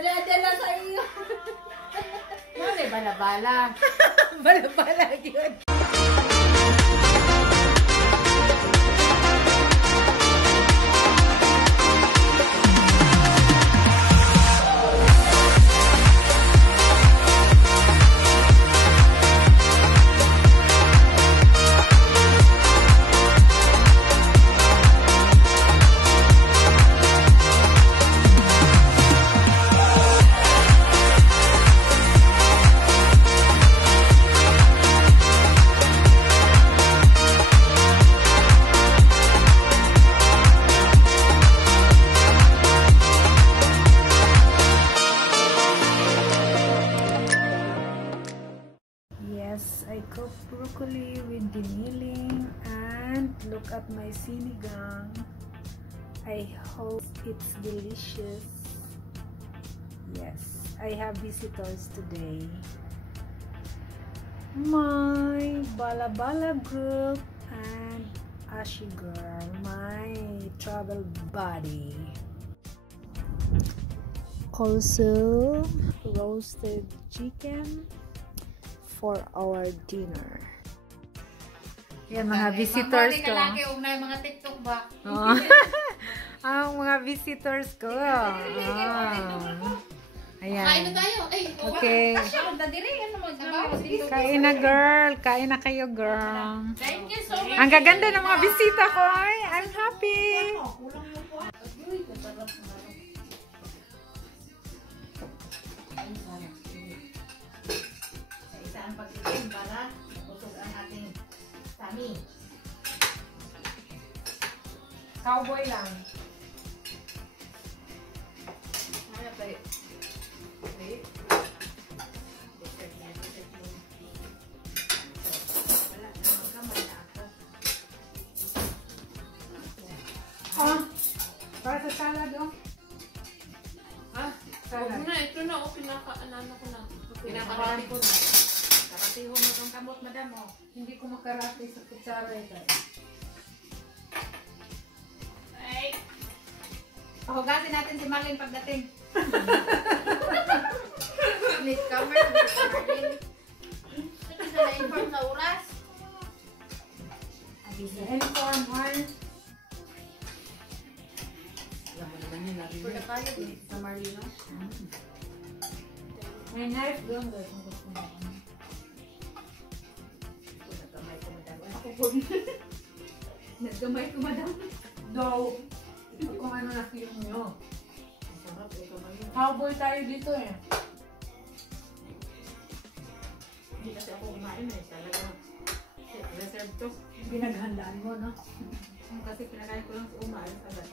Nadadala sa iyo. Mali, bala-bala. Bala-bala yun. I cook broccoli with giniling and look at my sinigang. I hope it's delicious. Yes, I have visitors today. My Bala group and Ashi girl, my travel buddy. Also, roasted chicken for our dinner. Yan, mga visitors ko. Lalaki, huwag na yung mga TikTok ba? Ang mga visitors ko. Ayan. Kain na tayo. Okay. Kain na, girl. Kain na kayo, girl. Thank you so much. Ang gaganda ng mga bisita ko. I'm happy. Para busog ang ating tummy. Cowboy lang. Ano pa rin? Wala na magkamay na ako. Para sa salad, oh. Salad. Huwag na, ito na, pinaka-anano ko na. Pinaka-rami ko na. Karatiho mo kang kamot, madam, oh. Hindi ko makarate sa kutsara ito. Ay! Pahugasin natin si Marlene pagdating. Need cover si Marlene. Ito sa na-inform sa oras. Inform on. Alam mo naman yun, Marlene. Pwede kayo sa Marlene, no? May knife doon, guys. Kung gusto mo. Nagkamay ko, madam. Ako po. Nagkamay ko, madam. Daw. Kung ano na film nyo. Masarap, kamay yun. Cowboy tayo dito eh. Hindi kasi ako kumain eh. Talaga. Reserve to. Pinaghandaan mo, no? Kasi pinakain ko lang sa umalis agad.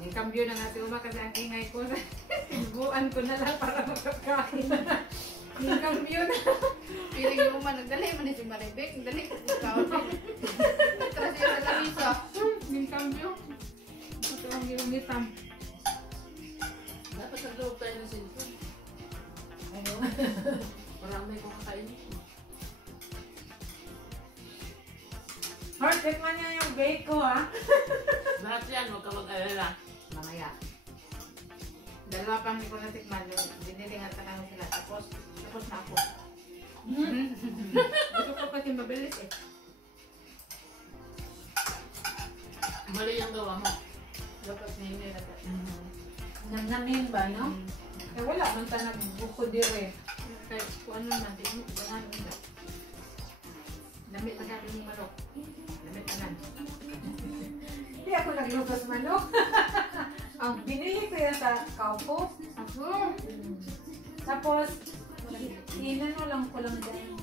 Yung cambio na nga si Uma kasi ang ingay ko. Sinubuan ko na lang para makakain. Yung cambio na. Piling yung Uma, nagdali mo na si Maribek. Nagdali ko ikaw. Nagtras yun sa lamisa. Yung cambio. Ito ang gilumitam. Dapat nag-loob tayo ng cellphone. Ayaw. Marami kong kakain. Heart, tikman niya yung bake ko, ha? Lahat yan, huwag ka mag-alala. Mamaya. Dalawa pang hindi ko natikman. Dinilingan ka lang sila. Tapos na ako. Gusto ko kasi mabilis eh. Mali yung gawa mo. Dapat nila. Namnamin ba, no? Eh, wala. Manta nagbuko dire. Kaya kung ano naman, tignan mo. Ganahan mo na. Damit na sabi ni Manok. Damit na lang. Hindi ako naglutos manok. Ang binili ko yan sa Kaupo. Ako. Tapos, inano lang ko lang din.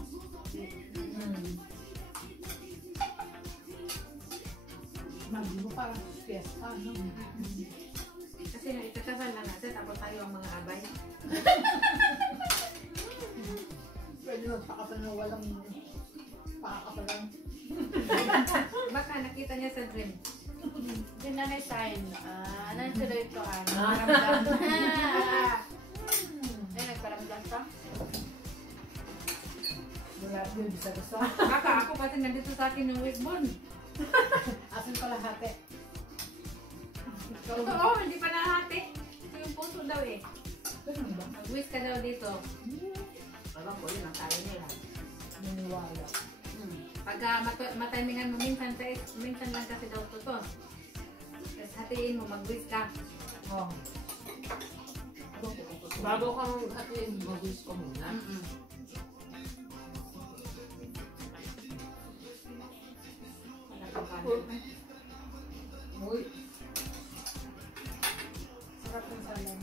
Magbo parang fiesta, no? Kasi itakasal na natin, tapos tayo ang mga abay. Pwede magpakasal na walang pakakapalan. Baka nakita niya sa dream. Hindi na may sign. Nandiyo ito. Ay, nagparamdam ka? Wala din, bisa-bisa. Baka ako kasi nandito sa akin yung wakebone. Asan pala hati? Oo, hindi pa nahati. Ito yung puso daw eh. Ganun ba? Mag-whisk ka daw dito. Alam ko yun ang kaya nila. Naniwala. Pagka matimingan mo, minsan lang kasi daw ito to. Tapos hatiin mo, mag-whisk ka. Oh. Bago kang hatiin, mag-wish ko muna. Uy. Sarap ng salam.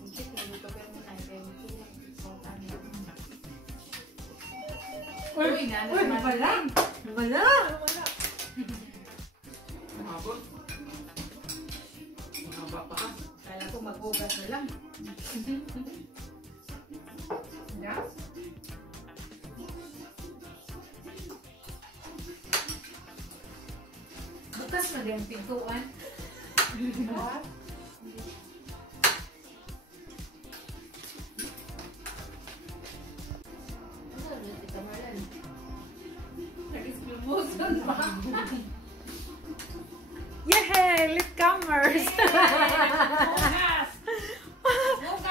Hindi, naluto pero muna. Kaya Uy, na, uy, wala. Wala. Mahaba. Mahaba pa ka. Kala ko mag-ugas na lang. Yeah? Bukas na din ang pintuan. Ano ulit ito, Marlan? Nag-explomosan pa. Yay! Latecomers!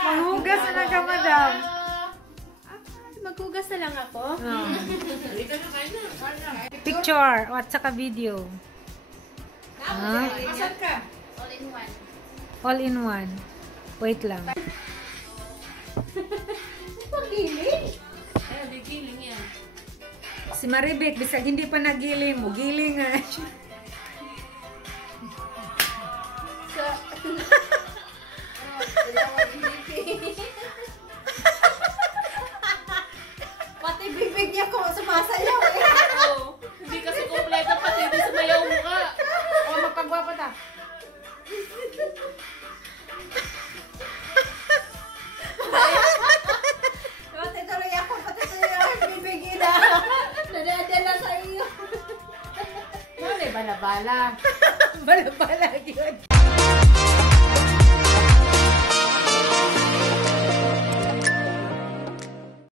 Manghugas na ka, madam. Maghugas na lang ako. Halika na, kain na. Picture at saka video. Asan ka? All in one. All in one. Wait lang. Ay, di giling yan. Si Maribek, bisag hindi pa nagiling mo. Giling nga. Pati bibig niya ko sumasayaw eh. Oo. Hindi kasi kompleto pati hindi sumayaw mo ka. O, magpagwapa ta. Pati tuloy ako, pati tuloy ako bibig ina. Nadadala sa iyo. Ano eh, bala-bala. Bala-bala yun.